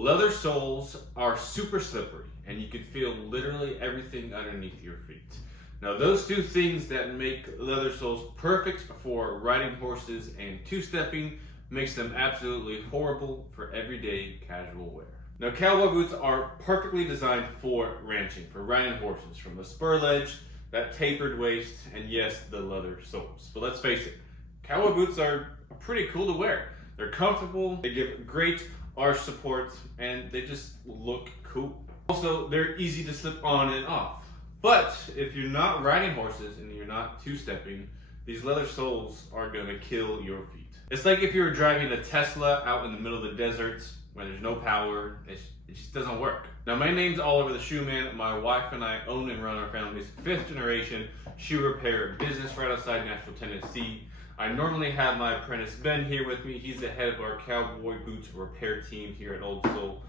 Leather soles are super slippery and you can feel literally everything underneath your feet. Now those two things that make leather soles perfect for riding horses and two-stepping makes them absolutely horrible for everyday casual wear. Now cowboy boots are perfectly designed for ranching, for riding horses, from the spur ledge, that tapered waist, and yes, the leather soles. But let's face it, cowboy boots are pretty cool to wear. They're comfortable, they give great arch support, and they just look cool. Also, they're easy to slip on and off. But if you're not riding horses and you're not two-stepping, these leather soles are gonna kill your feet. It's like if you were driving a Tesla out in the middle of the desert where there's no power, it just doesn't work. Now my name's Oliver the Shoe Man. My wife and I own and run our family's 5th generation shoe repair business right outside Nashville, Tennessee. I normally have my apprentice Ben here with me. He's the head of our cowboy boots repair team here at Old Soul.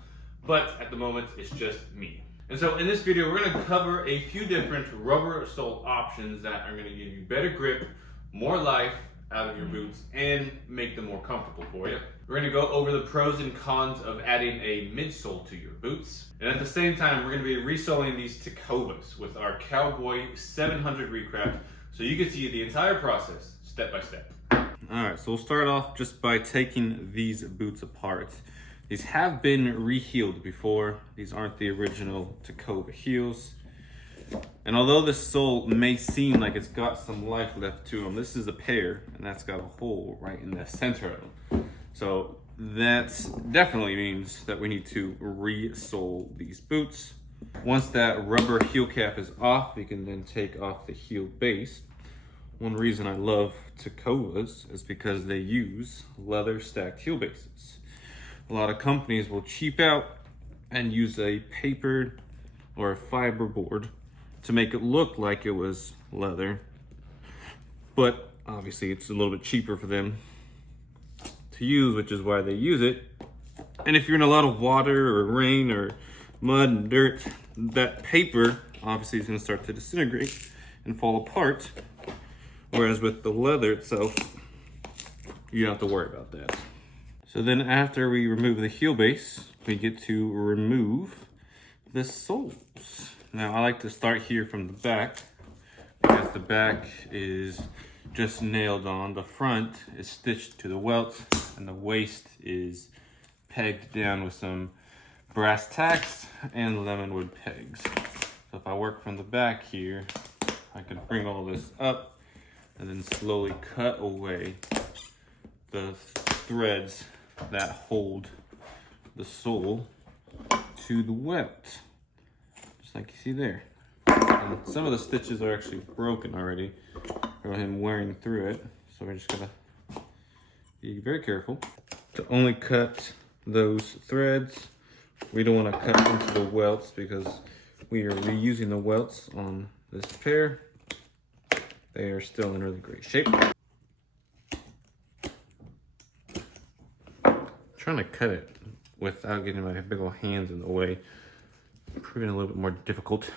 But at the moment, it's just me. And so in this video, we're gonna cover a few different rubber sole options that are gonna give you better grip, more life out of your boots, and make them more comfortable for you. We're gonna go over the pros and cons of adding a midsole to your boots. And at the same time, we're gonna be resoling these Tacovas with our Cowboy 700 recraft, so you can see the entire process step by step. All right, so we'll start off just by taking these boots apart. These have been re-heeled before. These aren't the original Tacova heels. And although the sole may seem like it's got some life left to them, this is a pair, and that's got a hole right in the center of them. So that definitely means that we need to re-sole these boots. Once that rubber heel cap is off, we can then take off the heel base. One reason I love Tacovas is because they use leather stacked heel bases. A lot of companies will cheap out and use a paper or a fiber board to make it look like it was leather, but obviously it's a little bit cheaper for them to use, which is why they use it. And if you're in a lot of water or rain or mud and dirt, that paper obviously is going to start to disintegrate and fall apart. Whereas with the leather itself, you don't have to worry about that. So then after we remove the heel base, we get to remove the soles. Now I like to start here from the back because the back is just nailed on. The front is stitched to the welt and the waist is pegged down with some brass tacks and lemonwood pegs. So if I work from the back here, I can bring all this up and then slowly cut away the threads that hold the sole to the welt, just like you see there. And some of the stitches are actually broken already from him wearing through it, so we're just gonna be very careful to only cut those threads. We don't want to cut into the welts because we are reusing the welts on this pair. They are still in really great shape. Trying to cut it without getting my big old hands in the way, proving a little bit more difficult.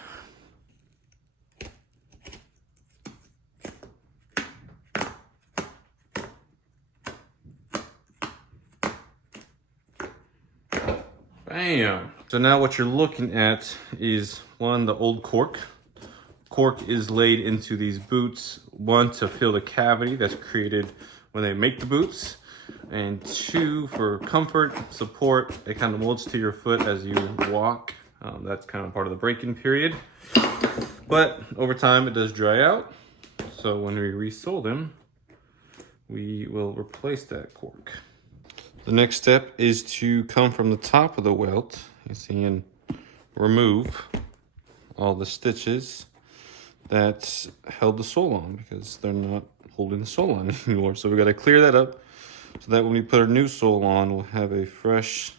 Bam! So now what you're looking at is one, the old cork. Cork is laid into these boots, one, to fill the cavity that's created when they make the boots, and two, for comfort, support. It kind of molds to your foot as you walk. That's kind of part of the break-in period. But over time, it does dry out. So when we resole them, we will replace that cork. The next step is to come from the top of the welt, you see, and remove all the stitches that held the sole on, because they're not holding the sole on anymore. So we got to clear that up so that when we put a new sole on, we'll have a fresh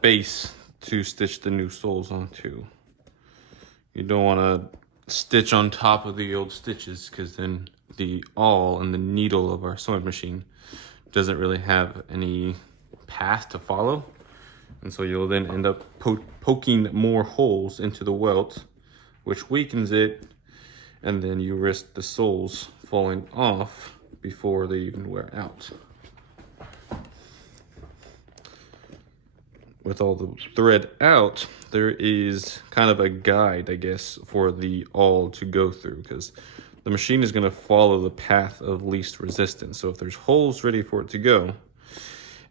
base to stitch the new soles onto. You don't want to stitch on top of the old stitches, because then the awl and the needle of our sewing machine doesn't really have any path to follow. And so you'll then end up poking more holes into the welt, which weakens it, and then you risk the soles falling off before they even wear out. with all the thread out, there is kind of a guide, I guess, for the awl to go through, because the machine is going to follow the path of least resistance. So if there's holes ready for it to go,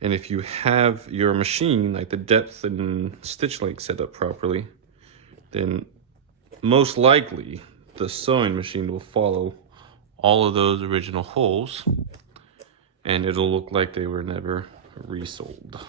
and if you have your machine, like the depth and stitch length set up properly, then most likely the sewing machine will follow all of those original holes, and it'll look like they were never resold.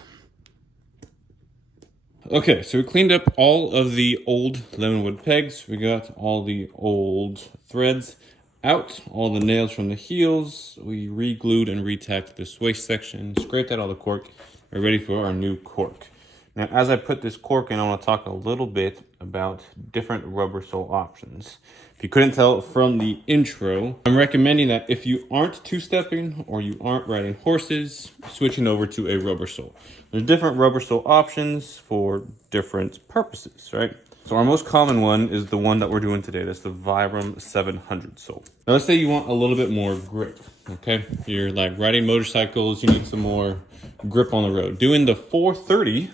Okay, so we cleaned up all of the old lemonwood pegs. We got all the old threads out, all the nails from the heels. We re-glued and re-tacked this waist section, scraped out all the cork. We're ready for our new cork. Now, as I put this cork in, I want to talk a little bit about different rubber sole options. If you couldn't tell from the intro, I'm recommending that if you aren't two-stepping or you aren't riding horses, switching over to a rubber sole. There's different rubber sole options for different purposes, right? So our most common one is the one that we're doing today. That's the Vibram 700 sole. Now let's say you want a little bit more grip, okay? You're like riding motorcycles, you need some more grip on the road. Doing the 430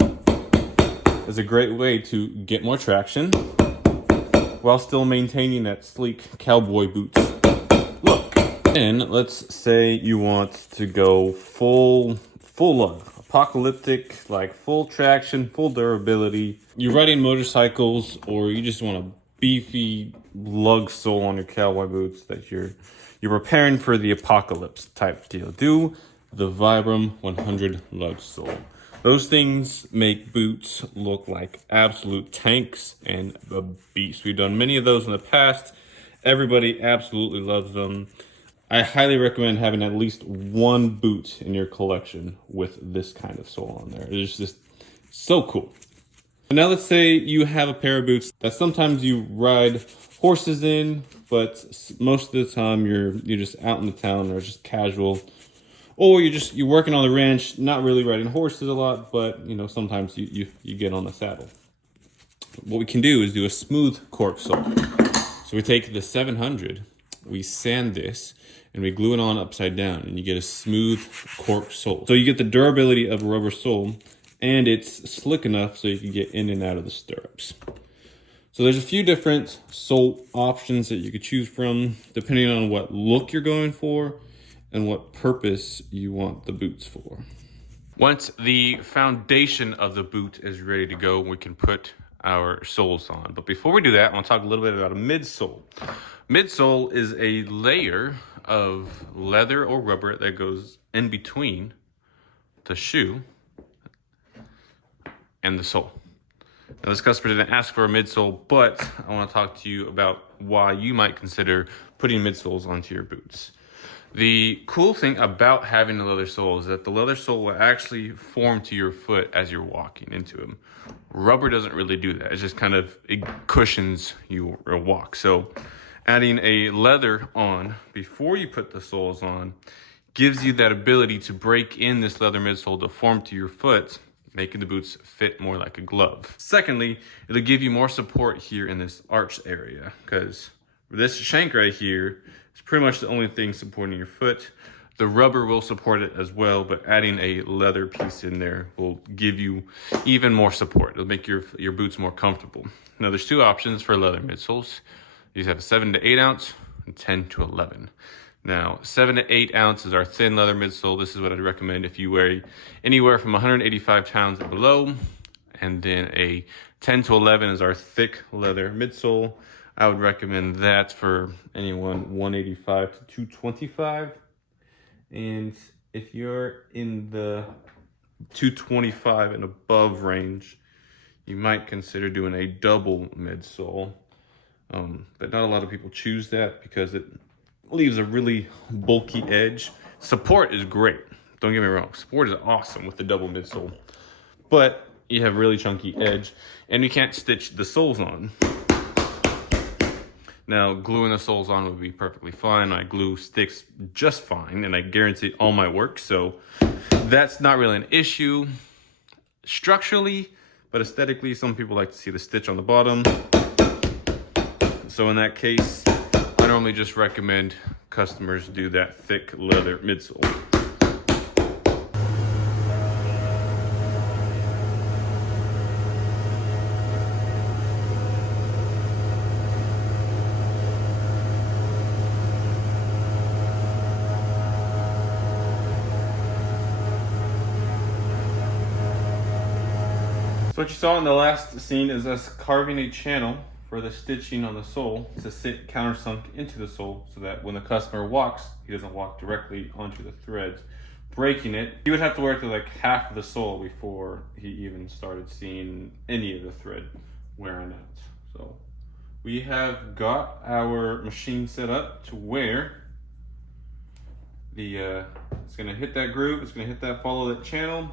is a great way to get more traction while still maintaining that sleek cowboy boots look. And let's say you want to go full lug, apocalyptic, like full traction, full durability. You're riding motorcycles, or you just want a beefy lug sole on your cowboy boots that you're preparing for the apocalypse type deal. Do the Vibram 100 lug sole. Those things make boots look like absolute tanks and a beast. We've done many of those in the past. Everybody absolutely loves them. I highly recommend having at least one boot in your collection with this kind of sole on there. It's just so cool. Now let's say you have a pair of boots that sometimes you ride horses in, but most of the time you're just out in the town or just casual. Or you're working on the ranch, not really riding horses a lot, but sometimes you get on the saddle. What we can do is do a smooth cork sole. So we take the 700, we sand this, and we glue it on upside down, and you get a smooth cork sole. So you get the durability of a rubber sole, and it's slick enough so you can get in and out of the stirrups. So there's a few different sole options that you could choose from, depending on what look you're going for and what purpose you want the boots for. Once the foundation of the boot is ready to go, we can put our soles on. But before we do that, I want to talk a little bit about a midsole. Midsole is a layer of leather or rubber that goes in between the shoe and the sole. Now, this customer didn't ask for a midsole, but I want to talk to you about why you might consider putting midsoles onto your boots. The cool thing about having a leather sole is that the leather sole will actually form to your foot as you're walking into them. Rubber doesn't really do that. It's just it cushions your walk. So adding a leather on before you put the soles on gives you that ability to break in this leather midsole to form to your foot, making the boots fit more like a glove. Secondly, it'll give you more support here in this arch area, because this shank right here is pretty much the only thing supporting your foot. The rubber will support it as well, but adding a leather piece in there will give you even more support. It'll make your boots more comfortable. Now, there's two options for leather midsoles. These have a 7 to 8 ounce and 10 to 11. Now, 7 to 8 ounce is our thin leather midsole. This is what I'd recommend if you weigh anywhere from 185 pounds and below. And then a 10 to 11 is our thick leather midsole. I would recommend that for anyone 185 to 225. And if you're in the 225 and above range, you might consider doing a double midsole. But not a lot of people choose that because it leaves a really bulky edge. Support is great. Don't get me wrong. Support is awesome with the double midsole. But you have really chunky edge and you can't stitch the soles on. Now, gluing the soles on would be perfectly fine. My glue sticks just fine, and I guarantee all my work, so that's not really an issue structurally, but aesthetically, some people like to see the stitch on the bottom. So in that case, I normally just recommend customers do that thick leather midsole. So what you saw in the last scene is us carving a channel for the stitching on the sole to sit countersunk into the sole so that when the customer walks, he doesn't walk directly onto the threads, breaking it. He would have to wear it through like half of the sole before he even started seeing any of the thread wearing out. So we have got our machine set up to where it's gonna hit that groove, it's gonna hit that, follow that channel,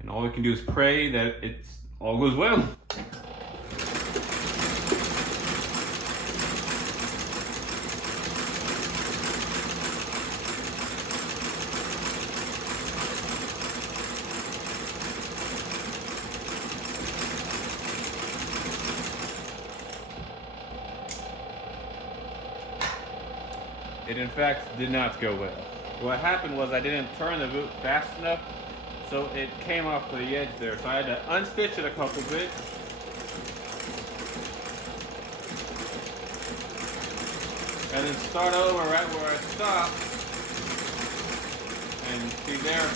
and all we can do is pray that it's all goes well. It in fact did not go well. What happened was I didn't turn the boot fast enough, so it came off the edge there. So I had to unstitch it a couple bits. And then start over right where I stopped. And see there,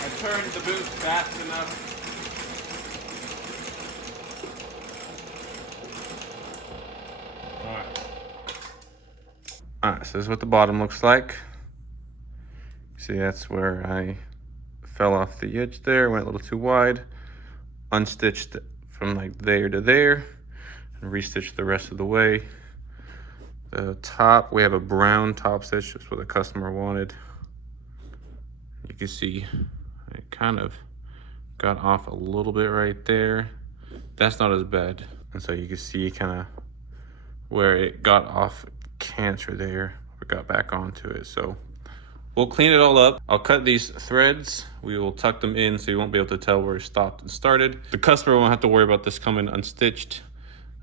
I turned the boot fast enough. Alright, so this is what the bottom looks like. See, that's where I fell off the edge there, went a little too wide, unstitched from like there to there, and restitched the rest of the way. The top, we have a brown top stitch, that's what the customer wanted. You can see it kind of got off a little bit right there. That's not as bad. And so you can see kind of where it got off cancer there, or got back onto it. So we'll clean it all up. I'll cut these threads. We will tuck them in so you won't be able to tell where it stopped and started. The customer won't have to worry about this coming unstitched.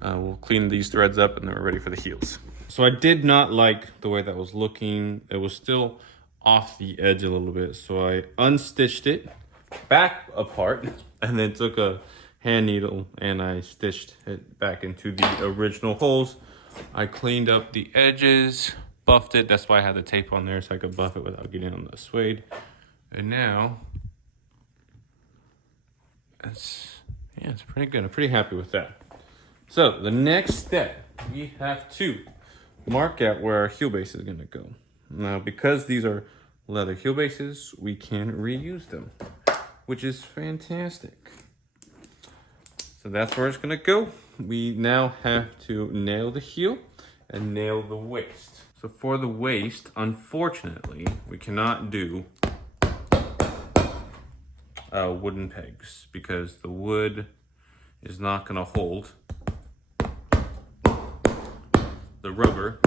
We'll clean these threads up and then we're ready for the heels. So I did not like the way that was looking. It was still off the edge a little bit. So I unstitched it back apart and then took a hand needle and I stitched it back into the original holes. I cleaned up the edges, buffed it. That's why I had the tape on there so I could buff it without getting on the suede. And now, it's pretty good. I'm pretty happy with that. So the next step, we have to mark out where our heel base is gonna go. Now, because these are leather heel bases, we can reuse them, which is fantastic. So that's where it's gonna go. We now have to nail the heel and nail the waist. So for the waist, unfortunately, we cannot do wooden pegs because the wood is not gonna hold the rubber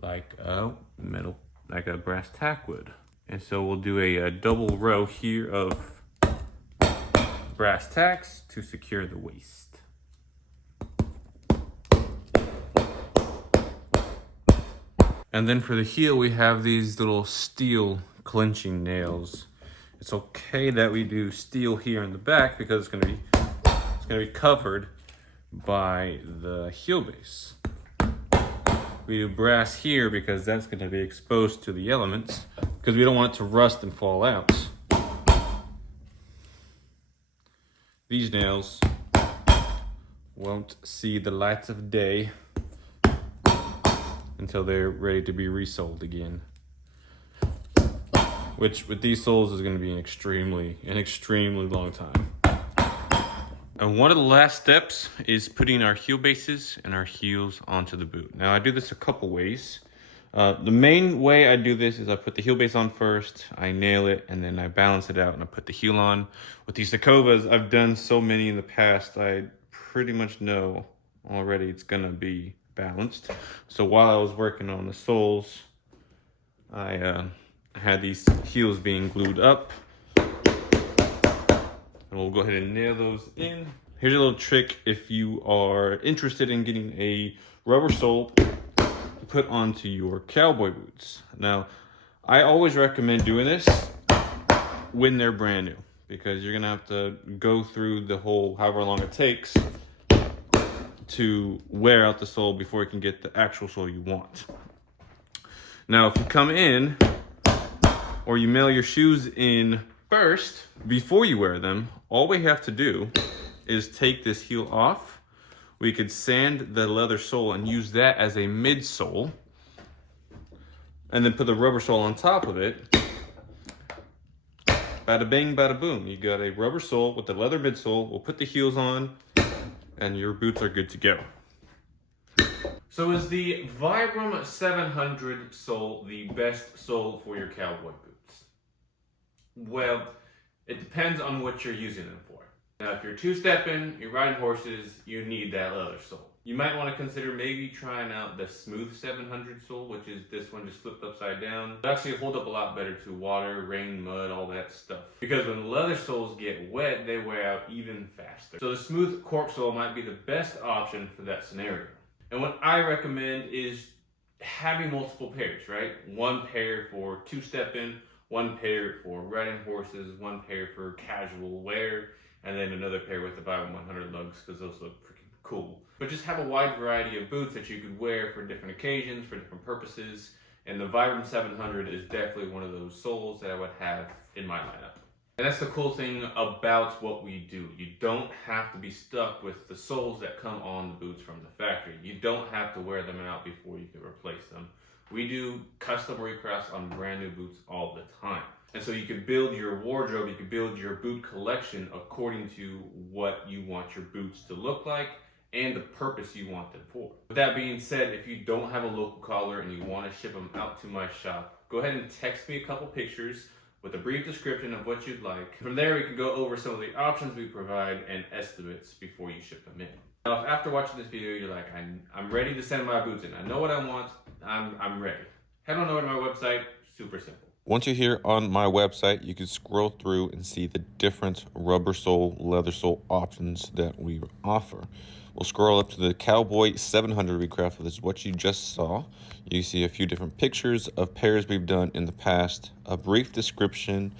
like a brass tack would. And so we'll do a double row here of brass tacks to secure the waist. And then for the heel, we have these little steel clinching nails. It's okay that we do steel here in the back because it's gonna be covered by the heel base. We do brass here because that's gonna be exposed to the elements because we don't want it to rust and fall out. These nails won't see the lights of day until they're ready to be resoled again. Which with these soles is gonna be an extremely long time. And one of the last steps is putting our heel bases and our heels onto the boot. Now I do this a couple ways. The main way I do this is I put the heel base on first, I nail it, and then I balance it out and I put the heel on. With these Tecovas, I've done so many in the past, I pretty much know already it's gonna be balanced. So while I was working on the soles, I had these heels being glued up. And we'll go ahead and nail those in. Here's a little trick if you are interested in getting a rubber sole to put onto your cowboy boots. Now, I always recommend doing this when they're brand new because you're gonna have to go through the whole however long it takes to wear out the sole before you can get the actual sole you want. Now, if you come in or you mail your shoes in First, before you wear them, all we have to do is take this heel off. We could sand the leather sole and use that as a midsole, and then put the rubber sole on top of it. Bada bing, bada boom. You got a rubber sole with the leather midsole. We'll put the heels on, and your boots are good to go. So is the Vibram 700 sole the best sole for your cowboy boots? Well, it depends on what you're using them for. Now, if you're two-stepping, you're riding horses, you need that leather sole. You might want to consider maybe trying out the smooth 700 sole, which is this one just flipped upside down. It'll actually hold up a lot better to water, rain, mud, all that stuff. Because when leather soles get wet, they wear out even faster. So the smooth cork sole might be the best option for that scenario. And what I recommend is having multiple pairs, right? One pair for two-stepping, one pair for riding horses, one pair for casual wear, and then another pair with the Vibram 100 lugs because those look freaking cool. But just have a wide variety of boots that you could wear for different occasions, for different purposes. And the Vibram 700 is definitely one of those soles that I would have in my lineup. And that's the cool thing about what we do. You don't have to be stuck with the soles that come on the boots from the factory. You don't have to wear them out before you can replace them. We do custom recrafts on brand new boots all the time. And so you can build your wardrobe, you can build your boot collection according to what you want your boots to look like and the purpose you want them for. With that being said, if you don't have a local collar and you want to ship them out to my shop, go ahead and text me a couple pictures with a brief description of what you'd like. From there, we can go over some of the options we provide and estimates before you ship them in. Now, if after watching this video, you're like, I'm ready to send my boots in. I know what I want, I'm ready. Head on over to my website, super simple. Once you're here on my website, you can scroll through and see the different rubber sole, leather sole options that we offer. We'll scroll up to the Cowboy 700 recraft, which is what you just saw. You see a few different pictures of pairs we've done in the past, a brief description,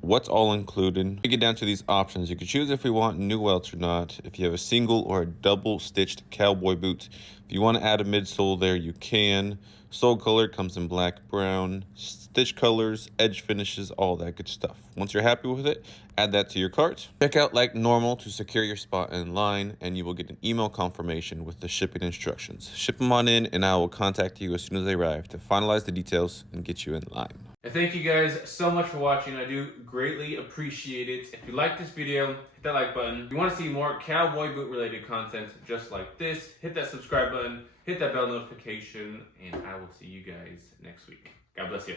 what's all included. We get down to these options. You can choose if we want new welts or not, if you have a single or a double stitched cowboy boot. If you want to add a midsole there, you can. Sole color comes in black, brown, stitch colors, edge finishes, all that good stuff. Once you're happy with it, add that to your cart. Check out like normal to secure your spot in line, and you will get an email confirmation with the shipping instructions. Ship them on in, and I will contact you as soon as they arrive to finalize the details and get you in line. And thank you guys so much for watching. I do greatly appreciate it. If you like this video, hit that like button. If you want to see more cowboy boot related content just like this, hit that subscribe button, hit that bell notification, and I will see you guys next week. God bless you.